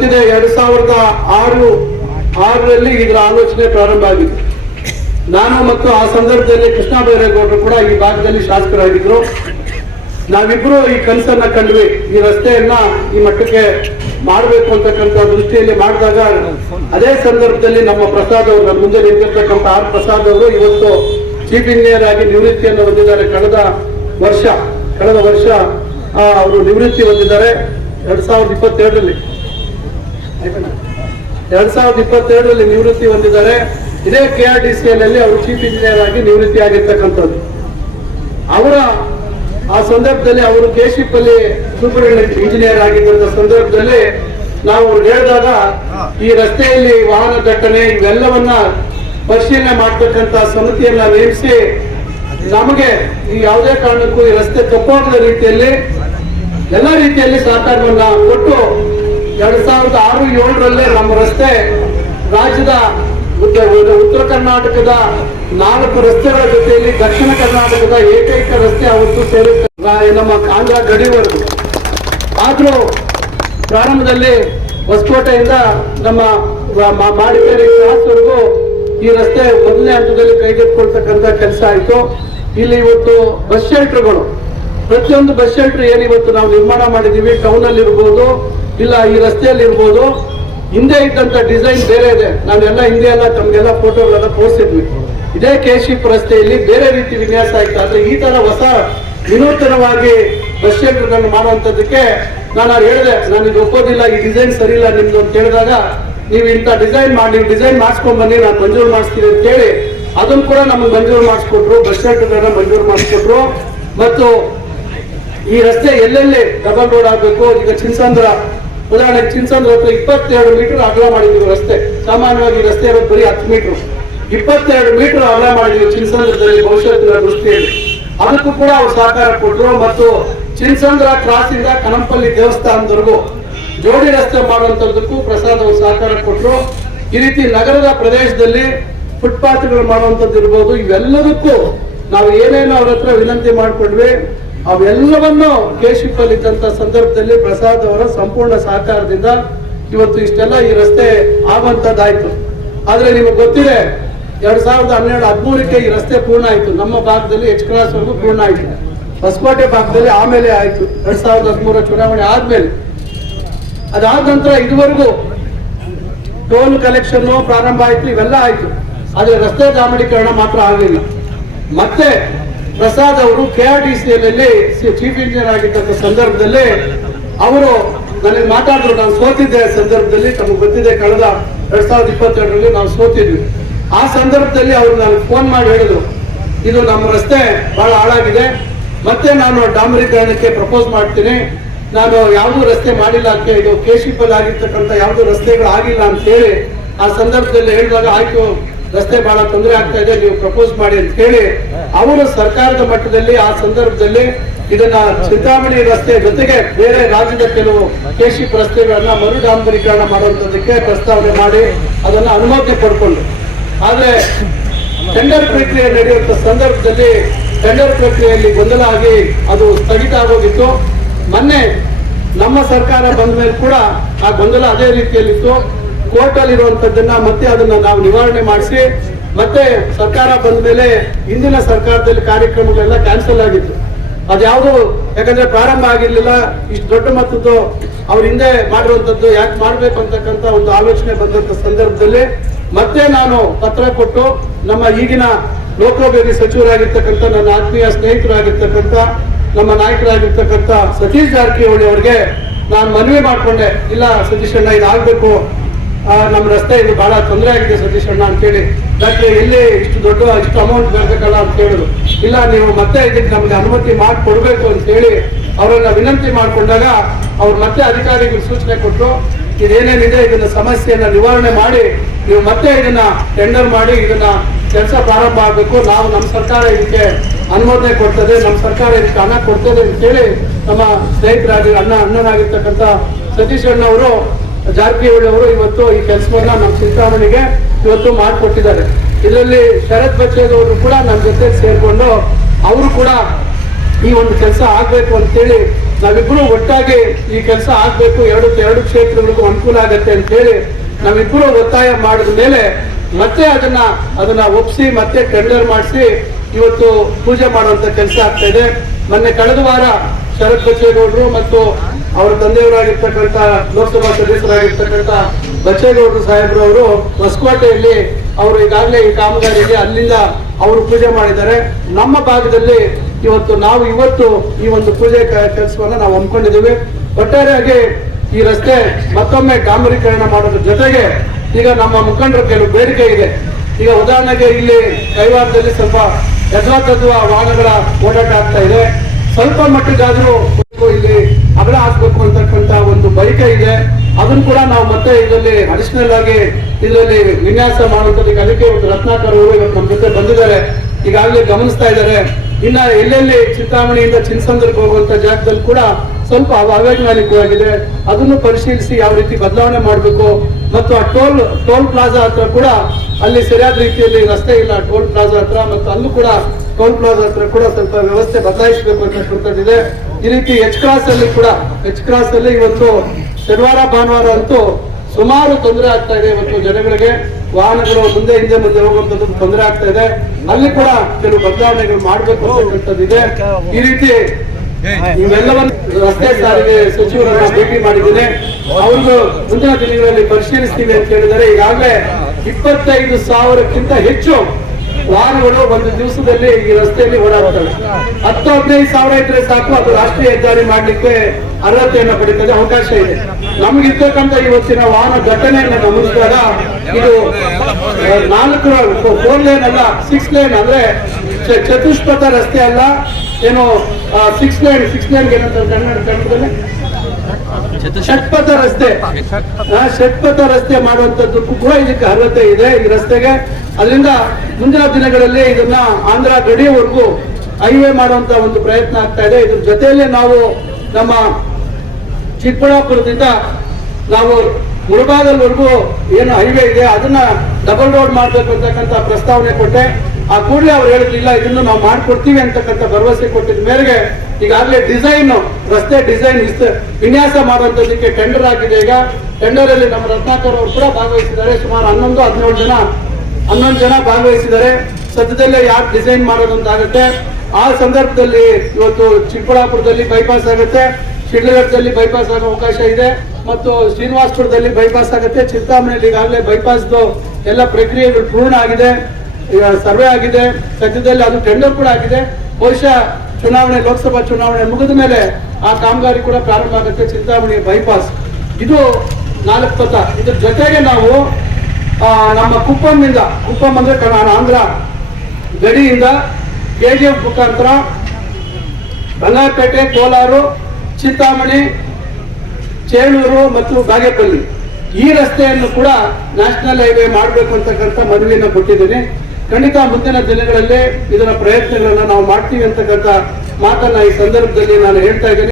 ಗೊತ್ತಿದೆ ಎರಡ್ ಸಾವಿರದ ಆರು, ಆರರಲ್ಲಿ ಇದರ ಆಲೋಚನೆ ಪ್ರಾರಂಭ ಆಗಿದೆ. ನಾನು ಮತ್ತು ಆ ಸಂದರ್ಭದಲ್ಲಿ ಕೃಷ್ಣ ಬೈರೇಗೌಡರು ಕೂಡ ಈ ಭಾಗದಲ್ಲಿ ಶಾಸಕರಾಗಿದ್ರು. ನಾವಿಬ್ರು ಈ ಕನಸನ್ನ ಕಂಡ್ವಿ. ಈ ರಸ್ತೆಯನ್ನ ಈ ಮಟ್ಟಕ್ಕೆ ಮಾಡಬೇಕು ಅಂತಕ್ಕಂಥ ದೃಷ್ಟಿಯಲ್ಲಿ ಮಾಡಿದಾಗ ಅದೇ ಸಂದರ್ಭದಲ್ಲಿ ನಮ್ಮ ಪ್ರಸಾದ್ ಅವರು ನಮ್ಮ ಮುಂದೆ ನಿಂತಿರ್ತಕ್ಕಂಥ ಆರ್ ಪ್ರಸಾದ್ ಅವರು ಇವತ್ತು ಚೀಫ್ ಇಂಜಿನಿಯರ್ ಆಗಿ ನಿವೃತ್ತಿಯನ್ನು ಹೊಂದಿದ್ದಾರೆ. ಕಳೆದ ವರ್ಷ ಕಳೆದ ವರ್ಷ ಅವರು ನಿವೃತ್ತಿ ಹೊಂದಿದ್ದಾರೆ. ಎರಡ್ ಸಾವಿರದ ಇಪ್ಪತ್ತೆರಡರಲ್ಲಿ. ಎರಡ್ ಸಾವಿರದ ಇಪ್ಪತ್ತೆರಡರಲ್ಲಿ ನಿವೃತ್ತಿ ಹೊಂದಿದ್ದಾರೆ. ಇದೇ ಕೆ ಆರ್ ಡಿ ಸಿ ಅವರು ಚೀಫ್ ಇಂಜಿನಿಯರ್ ಆಗಿ ನಿವೃತ್ತಿ ಆಗಿರ್ತಕ್ಕಂಥದ್ದು ಅವರ ಆ ಸಂದರ್ಭದಲ್ಲಿ ಅವರು ಕೇಶಿಪ್ ಅಲ್ಲಿ ಸೂಪರಿಂಟೆಂಡೆಂಟ್ ಇಂಜಿನಿಯರ್ ಆಗಿದ್ದ ಸಂದರ್ಭದಲ್ಲಿ ನಾವು ಹೇಳಿದಾಗ ಈ ರಸ್ತೆಯಲ್ಲಿ ವಾಹನ ದಟ್ಟಣೆ ಇವೆಲ್ಲವನ್ನ ಪರಿಶೀಲನೆ ಮಾಡ್ತಕ್ಕಂತ ಸಮಿತಿಯನ್ನ ನೇಮಿಸಿ ನಮಗೆ ಈ ಯಾವುದೇ ಕಾರಣಕ್ಕೂ ಈ ರಸ್ತೆ ತಪ್ಪಾಗದ ರೀತಿಯಲ್ಲಿ ಎಲ್ಲ ರೀತಿಯಲ್ಲಿ ಸಹಕಾರವನ್ನ ಕೊಟ್ಟು ಎರಡ್ ಸಾವಿರದ ಆರು ಏಳರಲ್ಲೇ ನಮ್ಮ ರಸ್ತೆ ರಾಜ್ಯದ ಉತ್ತ- ಉತ್ತರ ಕರ್ನಾಟಕದ ನಾಲ್ಕು ರಸ್ತೆಗಳ ಜೊತೆಯಲ್ಲಿ ದಕ್ಷಿಣ ಕರ್ನಾಟಕದ ಏಕೈಕ ರಸ್ತೆ ಅವತ್ತು ಸೇರುತ್ತೆ. ರಾ- ನಮ್ಮ ಆಂಧ್ರ ಗಡಿವರೆಗೂ. ಆದ್ರೂ ಪ್ರಾರಂಭದಲ್ಲಿ ಹೊಸಕೋಟೆಯಿಂದ ನಮ್ಮ ಮಾಡಿಕೇರಿ ಕ್ರಾಸ್ವರೆಗೂ ಈ ರಸ್ತೆ ಮೊದಲನೇ ಹಂತದಲ್ಲಿ ಕೈಗೆತ್ತಿಕೊಳ್ತಕ್ಕಂಥ ಕೆಲಸ ಆಯಿತು. ಇಲ್ಲಿ ಇವತ್ತು ಬಸ್ ಶೆಲ್ಟರ್ಗಳು ಪ್ರತಿಯೊಂದು ಬಸ್ ಶೆಲ್ಟರ್ ಇವತ್ತು ನಾವು ನಿರ್ಮಾಣ ಮಾಡಿದ್ದೀವಿ? ಟೌನ್ ಅಲ್ಲಿ ಇರ್ಬೋದು, ಇಲ್ಲ ಈ ರಸ್ತೆಯಲ್ಲಿ ಇರ್ಬೋದು. ಹಿಂದೆ ಇದ್ದಂತ ಡಿಸೈನ್ ಬೇರೆ ಇದೆ. ನಾವೆಲ್ಲ ಹಿಂದೆ ಎಲ್ಲ ತಮ್ಗೆಲ್ಲ ಫೋಟೋಗಳೆಲ್ಲ ತೋರಿಸಿದ್ವಿ. ಇದೇ ಕೇಶಿಪ್ ರಸ್ತೆಯಲ್ಲಿ ಬೇರೆ ರೀತಿ ವಿನ್ಯಾಸ ಆಯ್ತು. ಆದ್ರೆ ಈ ತರ ಹೊಸ ವಿನೂತನವಾಗಿ ಬಸ್ ಶೆಲ್ಟರ್ಗಳನ್ನು ಮಾಡುವಂತದ್ದಕ್ಕೆ ನಾನು ಹೇಳಿದೆ, ನಾನು ಇದು ಒಪ್ಪೋದಿಲ್ಲ, ಈ ಡಿಸೈನ್ ಸರಿ ಇಲ್ಲ ನಿಮ್ದು ಅಂತ ಹೇಳಿದಾಗ ನೀವು ಇಂಥ ಡಿಸೈನ್ ಮಾಡಿ ನೀವು ಡಿಸೈನ್ ಮಾಡಿಸ್ಕೊಂಡ್ ಬನ್ನಿ, ನಾನು ಮಂಜೂರು ಮಾಡಿಸ್ತೀನಿ ಅಂತ ಹೇಳಿ ಅದನ್ನು ಕೂಡ ನಮ್ಗೆ ಮಂಜೂರು ಮಾಡಿಸ್ಕೊಟ್ರು. ಬಸ್ ಶೆಲ್ಟರ್ಗಳನ್ನ ಮಂಜೂರು ಮಾಡಿಸ್ಕೊಟ್ರು. ಮತ್ತು ಈ ರಸ್ತೆ ಎಲ್ಲೆಲ್ಲಿ ಡಬಲ್ ರೋಡ್ ಆಗಬೇಕು? ಈಗ ಚಿನ್ಸಂದ್ರ ಉದಾಹರಣೆಗೆ ಚಿನ್ಸಂದ್ರ ಹತ್ರ ಇಪ್ಪತ್ತೆರಡು ಮೀಟರ್ ಅಗಲ ಮಾಡಿದ್ವಿ ರಸ್ತೆ. ಸಾಮಾನ್ಯವಾಗಿ ರಸ್ತೆ ಇರೋದು ಬರೀ ಹತ್ತು ಮೀಟರ್. ಇಪ್ಪತ್ತೆರಡು ಮೀಟರ್ ಅಗಲ ಮಾಡಿದ್ವಿ ಚಿನ್ಸಂದ್ರದಲ್ಲಿ ಭವಿಷ್ಯದ ದೃಷ್ಟಿಯಲ್ಲಿ. ಅದಕ್ಕೂ ಕೂಡ ಅವ್ರು ಸಹಕಾರ ಕೊಟ್ಟರು ಮತ್ತು ಚಿನ್ಸಂದ್ರ ಕ್ರಾಸ್ ಇಂದ ಕನಂಪಲ್ಲಿ ದೇವಸ್ಥಾನದವರೆಗೂ ಜೋಡಿ ರಸ್ತೆ ಮಾಡುವಂತದ್ದಕ್ಕೂ ಪ್ರಸಾದ್ ಅವರು ಸಹಕಾರ ಕೊಟ್ಟರು ಈ ರೀತಿ ನಗರದ ಪ್ರದೇಶದಲ್ಲಿ ಫುಟ್ಪಾತ್ಗಳು ಮಾಡುವಂತದ್ದು ಇರ್ಬೋದು. ಇವೆಲ್ಲದಕ್ಕೂ ನಾವು ಏನೇನು ಅವ್ರ ಹತ್ರ ವಿನಂತಿ ಮಾಡ್ಕೊಂಡ್ವಿ. ಅವೆಲ್ಲವನ್ನು ಕೇಶಿಪ್ಪಲ್ಲಿ ಇದ್ದಂತ ಸಂದರ್ಭದಲ್ಲಿ ಪ್ರಸಾದ್ ಅವರ ಸಂಪೂರ್ಣ ಸಹಕಾರದಿಂದ ಇವತ್ತು ಇಷ್ಟೆಲ್ಲ ಈ ರಸ್ತೆ ಆಗುವಂತದ್ದಾಯ್ತು. ಆದ್ರೆ ನಿಮಗೆ ಗೊತ್ತಿದೆ, ಎರಡ್ ಸಾವಿರದ ಹನ್ನೆರಡು ಹದಿಮೂರಕ್ಕೆ ಈ ರಸ್ತೆ ಪೂರ್ಣ ಆಯ್ತು. ನಮ್ಮ ಭಾಗದಲ್ಲಿ ಎಚ್ ಕ್ರಾಸ್ ವರೆಗೂ ಪೂರ್ಣ ಆಯ್ತು. ಹೊಸಕೋಟೆ ಭಾಗದಲ್ಲಿ ಆಮೇಲೆ ಆಯ್ತು. ಎರಡ್ ಸಾವಿರದ ಹದಿಮೂರ ಚುನಾವಣೆ ಆದ್ಮೇಲೆ. ಅದಾದ ನಂತರ ಇದುವರೆಗೂ ಟೋಲ್ ಕಲೆಕ್ಷನ್ ಪ್ರಾರಂಭ ಆಯ್ತು, ಇವೆಲ್ಲ ಆಯ್ತು. ಆದ್ರೆ ರಸ್ತೆ ಡಾಂಬರೀಕರಣ ಮಾತ್ರ ಆಗಲಿಲ್ಲ ಮತ್ತೆ ಪ್ರಸಾದ್ ಅವರು K R T C, chief engineer ಆಗಿದ್ದಂತ ಸಂದರ್ಭದಲ್ಲಿ ಅವರು ನನಗೆ ಮಾತಾಡಿದ್ರು, ನಾನು ಸೋತಿದ್ದೆ ಸಂದರ್ಭದಲ್ಲಿ, ತಮಗೆ ಗೊತ್ತಿದೆ ಕಳೆದ ಎರಡ್ ಸಾವಿರದ ಇಪ್ಪತ್ತೆರಡರಲ್ಲಿ ನಾವು ಸೋತಿದ್ವಿ. ಆ ಸಂದರ್ಭದಲ್ಲಿ ಅವರು ನನಗೆ ಫೋನ್ ಮಾಡಿ ಹೇಳಿದ್ರು, ಇದು ನಮ್ಮ ರಸ್ತೆ, ಬಹಳ ಹಾಳಾಗಿದೆ, ಮತ್ತೆ ನಾನು ಡಾಂಬರೀಕರಣಕ್ಕೆ ಪ್ರಪೋಸ್ ಮಾಡ್ತೀನಿ, ನಾನು ಯಾವುದೂ ರಸ್ತೆ ಮಾಡಿಲ್ಲ ಅಂತ ಇದು ಕೇಶಿಪಲ್ ಆಗಿರ್ತಕ್ಕಂಥ ಯಾವುದೂ ರಸ್ತೆಗಳು ಆಗಿಲ್ಲ ಅಂತ ಹೇಳಿ ಆ ಸಂದರ್ಭದಲ್ಲಿ ಹೇಳಿದಾಗ, ಆಯ್ತು ರಸ್ತೆ ಬಹಳ ತೊಂದರೆ ಆಗ್ತಾ ಇದೆ, ನೀವು ಪ್ರಪೋಸ್ ಮಾಡಿ ಅಂತ ಹೇಳಿ ಅವರು ಸರ್ಕಾರದ ಮಟ್ಟದಲ್ಲಿ ಆ ಸಂದರ್ಭದಲ್ಲಿ ಇದನ್ನ ಚಿಂತಾಮಣಿ ರಸ್ತೆ ಜೊತೆಗೆ ಬೇರೆ ರಾಜ್ಯದ ಕೆಲವು ಕೇಶಿಪ್ ರಸ್ತೆಗಳನ್ನ ಮರು ಡಾಂಬರೀಕರಣ ಮಾಡುವಂತದಕ್ಕೆ ಪ್ರಸ್ತಾವನೆ ಮಾಡಿ ಅದನ್ನ ಅನುಮತಿ ಪಡ್ಕೊಂಡು. ಆದ್ರೆ ಟೆಂಡರ್ ಪ್ರಕ್ರಿಯೆ ನಡೆಯುವಂತ ಸಂದರ್ಭದಲ್ಲಿ ಟೆಂಡರ್ ಪ್ರಕ್ರಿಯೆಯಲ್ಲಿ ಗೊಂದಲ ಆಗಿ ಅದು ಸ್ಥಗಿತ ಆಗೋಗಿತ್ತು. ಮೊನ್ನೆ ನಮ್ಮ ಸರ್ಕಾರ ಬಂದ ಮೇಲೆ ಕೂಡ ಆ ಗೊಂದಲ ಅದೇ ರೀತಿಯಲ್ಲಿತ್ತು. ಕೋರ್ಟ್ ಅಲ್ಲಿ ಇರುವಂತದ್ದನ್ನ ಮತ್ತೆ ಅದನ್ನ ನಾವು ನಿವಾರಣೆ ಮಾಡಿಸಿ, ಮತ್ತೆ ಸರ್ಕಾರ ಬಂದ ಮೇಲೆ ಹಿಂದಿನ ಸರ್ಕಾರದಲ್ಲಿ ಕಾರ್ಯಕ್ರಮಗಳೆಲ್ಲ ಕ್ಯಾನ್ಸಲ್ ಆಗಿತ್ತು ಅದ್ಯಾವುದು, ಯಾಕಂದ್ರೆ ಪ್ರಾರಂಭ ಆಗಿರ್ಲಿಲ್ಲ, ಇಷ್ಟು ದೊಡ್ಡ ಮತ್ತದ್ದು ಅವ್ರ ಹಿಂದೆ ಮಾಡಿರುವಂತದ್ದು ಯಾಕೆ ಮಾಡ್ಬೇಕು ಅಂತಕ್ಕಂತ ಒಂದು ಆಲೋಚನೆ ಬಂದಂತ ಸಂದರ್ಭದಲ್ಲಿ ಮತ್ತೆ ನಾನು ಪತ್ರ ಕೊಟ್ಟು ನಮ್ಮ ಈಗಿನ ಲೋಕೋಪಯೋಗಿ ಸಚಿವರಾಗಿರ್ತಕ್ಕಂಥ, ನನ್ನ ಆತ್ಮೀಯ ಸ್ನೇಹಿತರಾಗಿರ್ತಕ್ಕಂಥ, ನಮ್ಮ ನಾಯಕರಾಗಿರ್ತಕ್ಕಂಥ ಸತೀಶ್ ಜಾರಕಿಹೊಳಿ ಅವರಿಗೆ ನಾನು ಮನವಿ ಮಾಡಿಕೊಂಡೆ, ಇಲ್ಲ ಸತೀಶ್ ಅಣ್ಣ ಇದಾಗಬೇಕು ನಮ್ಮ ರಸ್ತೆ ಇದು ಬಹಳ ತೊಂದರೆ ಆಗಿದೆ ಸತೀಶ್ ಅಣ್ಣ ಅಂತೇಳಿ. ಯಾಕೆ ಇಲ್ಲಿ ಇಷ್ಟು ದೊಡ್ಡ, ಇಷ್ಟು ಅಮೌಂಟ್ ಬರ್ಬೇಕಲ್ಲ ಅಂತ ಹೇಳಿದ್ರು. ಇಲ್ಲ, ನೀವು ಮತ್ತೆ ಇದಕ್ಕೆ ನಮಗೆ ಅನುಮತಿ ಮಾಡಿ ಕೊಡ್ಬೇಕು ಅಂತ ಹೇಳಿ ಅವರನ್ನ ವಿನಂತಿ ಮಾಡಿಕೊಂಡಾಗ ಅವ್ರು ಮತ್ತೆ ಅಧಿಕಾರಿಗಳು ಸೂಚನೆ ಕೊಟ್ಟರು ಇದೇನೇನಿದೆ, ಇದನ್ನ ಸಮಸ್ಯೆಯನ್ನ ನಿವಾರಣೆ ಮಾಡಿ, ನೀವು ಮತ್ತೆ ಇದನ್ನ ಟೆಂಡರ್ ಮಾಡಿ, ಇದನ್ನ ಕೆಲಸ ಪ್ರಾರಂಭ ಆಗಬೇಕು. ನಾವು ನಮ್ಮ ಸರ್ಕಾರ ಇದಕ್ಕೆ ಅನುಮೋದನೆ ಕೊಡ್ತದೆ, ನಮ್ಮ ಸರ್ಕಾರ ಇದಕ್ಕೆ ಹಣ ಕೊಡ್ತದೆ ಅಂತ ಹೇಳಿ ನಮ್ಮ ಸ್ನೇಹಿತರಾಗಿ ಅಣ್ಣ, ಅಣ್ಣನಾಗಿರ್ತಕ್ಕಂಥ ಸತೀಶ್ ಅಣ್ಣ ಅವರು ಜಾರಕಿಹೊಳಿ ಅವರು ಇವತ್ತು ಈ ಕೆಲಸವನ್ನ ನಮ್ಮ ಚಿಂತಾಮಣಿಗೆ ಇವತ್ತು ಮಾಡಿಕೊಟ್ಟಿದ್ದಾರೆ. ಇದರಲ್ಲಿ ಶರತ್ ಬಚ್ಚೇದವರು ಕೂಡ ನಮ್ಮ ಜೊತೆ ಸೇರಿಕೊಂಡು ಅವರು ಕೂಡ ಈ ಒಂದು ಕೆಲಸ ಆಗ್ಬೇಕು ಅಂತೇಳಿ ನಾವಿಬ್ರು ಒಟ್ಟಾಗಿ ಈ ಕೆಲಸ ಆಗ್ಬೇಕು, ಎರಡು ಎರಡು ಕ್ಷೇತ್ರಗಳಿಗೂ ಅನುಕೂಲ ಆಗತ್ತೆ ಅಂತ ಹೇಳಿ ನಾವಿಬ್ರು ಒತ್ತಾಯ ಮಾಡಿದ ಮೇಲೆ ಮತ್ತೆ ಅದನ್ನ ಅದನ್ನ ಒಪ್ಸಿ, ಮತ್ತೆ ಟೆಂಡರ್ ಮಾಡಿಸಿ ಇವತ್ತು ಪೂಜೆ ಮಾಡುವಂತ ಕೆಲಸ ಆಗ್ತಾ ಇದೆ. ಮೊನ್ನೆ ಕಳೆದ ವಾರ ಶರತ್ ಬಚ್ಚೇಗೌಡರು ಮತ್ತು ಅವರ ತಂದೆಯವರಾಗಿರ್ತಕ್ಕಂಥ ಲೋಕಸಭಾ ಸದಸ್ಯರಾಗಿರ್ತಕ್ಕಂಥ ಬಚ್ಚೇಗೌಡರು ಸಾಹೇಬ್ರು ಅವರು ಹೊಸಕೋಟೆಯಲ್ಲಿ ಅವರು ಈಗಾಗಲೇ ಈ ಕಾಮಗಾರಿಗೆ ಅಲ್ಲಿಂದ ಅವರು ಪೂಜೆ ಮಾಡಿದ್ದಾರೆ. ನಮ್ಮ ಭಾಗದಲ್ಲಿ ಇವತ್ತು ನಾವು ಇವತ್ತು ಈ ಒಂದು ಪೂಜೆ ಕೆಲಸವನ್ನ ನಾವು ಹಮ್ಮಿಕೊಂಡಿದ್ದೀವಿ. ಒಟ್ಟಾರೆಯಾಗಿ ಈ ರಸ್ತೆ ಮತ್ತೊಮ್ಮೆ ಡಾಂಬರೀಕರಣ ಮಾಡೋದ್ರ ಜೊತೆಗೆ ಈಗ ನಮ್ಮ ಮುಖಂಡರ ಕೆಲವು ಬೇಡಿಕೆ ಇದೆ. ಈಗ ಉದಾಹರಣೆಗೆ ಇಲ್ಲಿ ಕೈವಾರದಲ್ಲಿ ಸ್ವಲ್ಪ ಯಥಾತತ್ವ ವಾಹನಗಳ ಓಡಾಟ ಆಗ್ತಾ ಇದೆ. ಸ್ವಲ್ಪ ಮಟ್ಟಿಗಾದರೂ ಇಲ್ಲಿ ಅಗಲ ಹಾಕ್ಬೇಕು ಅಂತಕ್ಕಂತ ಒಂದು ಬಯಕೆ ಇದೆ. ಅದನ್ನು ಕೂಡ ನಾವು ಮತ್ತೆ ಇದರಲ್ಲಿ ಅಡಿಷನಲ್ ಆಗಿ ಇದರಲ್ಲಿ ವಿನ್ಯಾಸ ಮಾಡುವಂಥದ್ದು ಅದಕ್ಕೆ ಒಂದು ರತ್ನಾಕರ್ ಅವರು ಇವತ್ತು ನಮ್ಮ ಜೊತೆ ಬಂದಿದ್ದಾರೆ. ಈಗಾಗಲೇ ಗಮನಿಸ್ತಾ ಇದ್ದಾರೆ. ಇನ್ನ ಎಲ್ಲೆಲ್ಲಿ ಚಿಂತಾಮಣಿಯಿಂದ ಚಿನ್ಸಂದ್ರಕ್ಕೆ ಹೋಗುವಂತ ಜಾಗದಲ್ಲಿ ಕೂಡ ಸ್ವಲ್ಪ ಅವ- ಅವೈಜ್ಞಾನಿಕವಾಗಿದೆ ಅದನ್ನು ಪರಿಶೀಲಿಸಿ ಯಾವ ರೀತಿ ಬದಲಾವಣೆ ಮಾಡಬೇಕು. ಮತ್ತು ಆ ಟೋಲ್ ಟೋಲ್ ಪ್ಲಾಜಾ ಹತ್ರ ಕೂಡ ಅಲ್ಲಿ ಸರಿಯಾದ ರೀತಿಯಲ್ಲಿ ರಸ್ತೆ ಇಲ್ಲ, ಟೋಲ್ ಪ್ಲಾಜಾ ಹತ್ರ. ಮತ್ತು ಅಲ್ಲೂ ಕೂಡ ಟೋಲ್ ಹತ್ರ ಕೂಡ ಸ್ವಲ್ಪ ವ್ಯವಸ್ಥೆ ಬದಲಾಯಿಸಬೇಕು ಅಂತಕ್ಕಂಥದ್ದಿದೆ ಈ ರೀತಿ ಎಚ್ ಕ್ರಾಸ್ ಅಲ್ಲಿ ಕೂಡ ಎಚ್ ಕ್ರಾಸ್ ಅಲ್ಲಿ ಇವತ್ತು ಶನಿವಾರ, ಭಾನುವಾರ ಅಂತೂ ಸುಮಾರು ತೊಂದರೆ ಆಗ್ತಾ ಇದೆ ಇವತ್ತು ಜನಗಳಿಗೆ. ವಾಹನಗಳು ಮುಂದೆ, ಹಿಂದೆ ಮುಂದೆ ಹೋಗುವಂತದ್ದು ತೊಂದರೆ ಆಗ್ತಾ ಇದೆ. ಅಲ್ಲಿ ಕೂಡ ಕೆಲವು ಬದಲಾವಣೆಗಳು ಮಾಡಬೇಕು ಅಂತಕ್ಕಂಥದ್ದಿದೆ ಈ ರೀತಿ ಇವೆಲ್ಲವನ್ನು ರಸ್ತೆ ಸಾರಿಗೆ ಸಚಿವರನ್ನ ಭೇಟಿ ಮಾಡಿದ್ದೇನೆ. ಅವ್ರಿಗೂ ಮುಂದಿನ ದಿನಗಳಲ್ಲಿ ಪರಿಶೀಲಿಸ್ತೀವಿ ಅಂತ ಹೇಳಿದರೆ ಈಗಾಗಲೇ ಇಪ್ಪತ್ತೈದು ಸಾವಿರಕ್ಕಿಂತ ಹೆಚ್ಚು ವಾಹನಗಳು ಒಂದು ದಿವಸದಲ್ಲಿ ಈ ರಸ್ತೆಯಲ್ಲಿ ಓಡಾಡುತ್ತವೆ. ಹತ್ತು ಹದಿನೈದು ಸಾವಿರ ಇದ್ರೆ ಸಾಕು, ಅದು ರಾಷ್ಟ್ರೀಯ ಹೆದ್ದಾರಿ ಮಾಡಲಿಕ್ಕೆ ಅರ್ಹತೆಯನ್ನು ಪಡೀತದೆ, ಅವಕಾಶ ಇದೆ. ನಮ್ಗಿರ್ತಕ್ಕಂಥ ಇವತ್ತಿನ ವಾಹನ ಘಟನೆಯನ್ನು ಗಮನಿಸಿದಾಗ ಇದು ನಾಲ್ಕು ಫೋರ್ ಲೇನ್ ಅಲ್ಲ, ಸಿಕ್ಸ್ ಲೈನ್ ಅಂದ್ರೆ ಚತುಷ್ಪಥ ರಸ್ತೆ ಅಲ್ಲ, ಏನು ಸಿಕ್ಸ್ ಲೈನ್ ಸಿಕ್ಸ್ ಲೈನ್ ಏನಂತಾರೆ ಕನ್ನಡ ಕನ್ನಡದಲ್ಲಿ? ಷಟ್ಪಥ ರಸ್ತೆ. ಷಟ್ಪಥ ರಸ್ತೆ ಮಾಡುವಂತದ್ದು ಕೂಡ ಇದಕ್ಕೆ ಅರ್ಹತೆ ಇದೆ ಈ ರಸ್ತೆಗೆ. ಅದರಿಂದ ಮುಂದಿನ ದಿನಗಳಲ್ಲಿ ಇದನ್ನ ಆಂಧ್ರ ಗಡಿಯವರೆಗೂ ಹೈವೇ ಮಾಡುವಂತ ಒಂದು ಪ್ರಯತ್ನ ಆಗ್ತಾ ಇದೆ. ಇದ್ರ ಜೊತೆಯಲ್ಲಿ ನಾವು ನಮ್ಮ ಚಿಕ್ಕಬಳ್ಳಾಪುರದಿಂದ ನಾವು ಮುಳಬಾಗಲ್ವರೆಗೂ ಏನು ಹೈವೇ ಇದೆ, ಅದನ್ನ ಡಬಲ್ ರೋಡ್ ಮಾಡಬೇಕು ಅಂತಕ್ಕಂಥ ಪ್ರಸ್ತಾವನೆ ಕೊಟ್ಟೆ. ಆ ಕೂಡಲೇ ಅವ್ರು ಹೇಳಿರ್ಲಿಲ್ಲ ಇದನ್ನು ನಾವು ಮಾಡ್ಕೊಡ್ತೀವಿ ಅಂತಕ್ಕಂಥ ಭರವಸೆ ಕೊಟ್ಟಿದ್ದ ಮೇರೆಗೆ ಈಗಾಗಲೇ ಡಿಸೈನ್, ರಸ್ತೆ ಡಿಸೈನ್ ವಿನ್ಯಾಸ ಮಾಡುವಂಥದ್ದಕ್ಕೆ ಟೆಂಡರ್ ಆಗಿದೆ. ಈಗ ಟೆಂಡರ್ ಅಲ್ಲಿ ನಮ್ಮ ರತ್ನಾಕರ್ ಅವರು ಕೂಡ ಭಾಗವಹಿಸಿದ್ದಾರೆ. ಸುಮಾರು ಹನ್ನೊಂದು, ಹದಿನೇಳು ಜನ ಹನ್ನೊಂದು ಜನ ಭಾಗವಹಿಸಿದ್ದಾರೆ ಸದ್ಯದಲ್ಲೇ ಯಾರು ಡಿಸೈನ್ ಮಾಡೋದು ಅಂತ ಆಗುತ್ತೆ ಆ ಸಂದರ್ಭದಲ್ಲಿ ಇವತ್ತು ಚಿಕ್ಕಬಳ್ಳಾಪುರದಲ್ಲಿ ಬೈಪಾಸ್ ಆಗುತ್ತೆ, ಶಿಡ್ಲಘಟ್ಟದಲ್ಲಿ ಬೈಪಾಸ್ ಆಗೋ ಅವಕಾಶ ಇದೆ, ಮತ್ತು ಶ್ರೀನಿವಾಸಪುರದಲ್ಲಿ ಬೈಪಾಸ್ ಆಗುತ್ತೆ. ಚಿಂತಾಮಣಿಯಲ್ಲಿ ಈಗಾಗಲೇ ಬೈಪಾಸ್ದು ಎಲ್ಲ ಪ್ರಕ್ರಿಯೆಗಳು ಪೂರ್ಣ ಆಗಿದೆ ಸರ್ವೆ ಆಗಿದೆ. ಸದ್ಯದಲ್ಲಿ ಅದು ಟೆಂಡರ್ ಕೂಡ ಆಗಿದೆ. ಬಹುಶಃ ಚುನಾವಣೆ, ಲೋಕಸಭಾ ಚುನಾವಣೆ ಮುಗಿದ ಮೇಲೆ ಆ ಕಾಮಗಾರಿ ಕೂಡ ಪ್ರಾರಂಭ ಆಗುತ್ತೆ, ಚಿಂತಾಮಣಿ ಬೈಪಾಸ್ ಇದು ನಾಲ್ಕು ಪಥ. ಇದ್ರ ಜೊತೆಗೆ ನಾವು ನಮ್ಮ ಕುಪ್ಪಂನಿಂದ, ಕುಪ್ಪಂ ಅಂದರೆ ಕನ್ನಡ ಆಂಧ್ರ, ಗಡಿಯಿಂದ ಕೆ ಜಿ ಎಫ್ ಮುಖಾಂತರ ಬಂಗಾರಪೇಟೆ, ಕೋಲಾರು, ಚಿಂತಾಮಣಿ, ಚೇಳೂರು ಮತ್ತು ಬಾಗೇಪಲ್ಲಿ. ಈ ರಸ್ತೆಯನ್ನು ಕೂಡ ನ್ಯಾಷನಲ್ ಹೈವೇ ಮಾಡಬೇಕು ಅಂತಕ್ಕಂಥ ಮನವಿಯನ್ನು ಕೊಟ್ಟಿದ್ದೇನೆ. ಖಂಡಿತ ಮುಂದಿನ ದಿನಗಳಲ್ಲಿ ಇದರ ಪ್ರಯತ್ನಗಳನ್ನು ನಾವು ಮಾಡ್ತೀವಿ ಅಂತಕ್ಕಂಥ ಮಾತನ್ನ ಈ ಸಂದರ್ಭದಲ್ಲಿ ನಾನು ಹೇಳ್ತಾ ಇದ್ದೀನಿ.